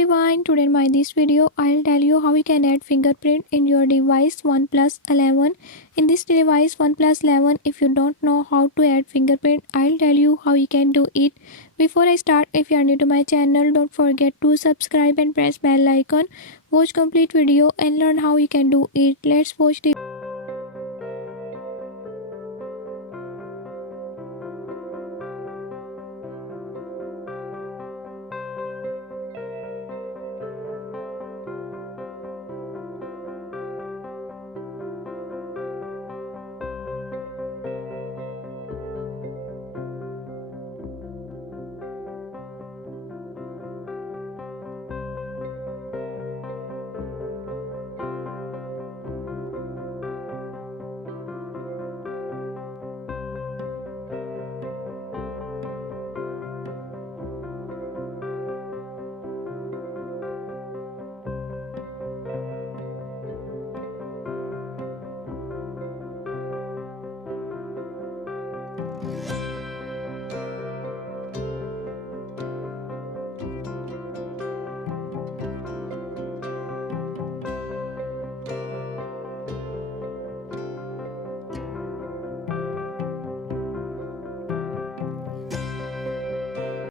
everyone, today in this video I'll tell you how you can add fingerprint in your device Oneplus 11. In this device Oneplus 11, if you don't know how to add fingerprint, I'll tell you how you can do it. Before I start, if you are new to my channel, don't forget to subscribe and press bell icon. Watch complete video and learn how you can do it. Let's watch the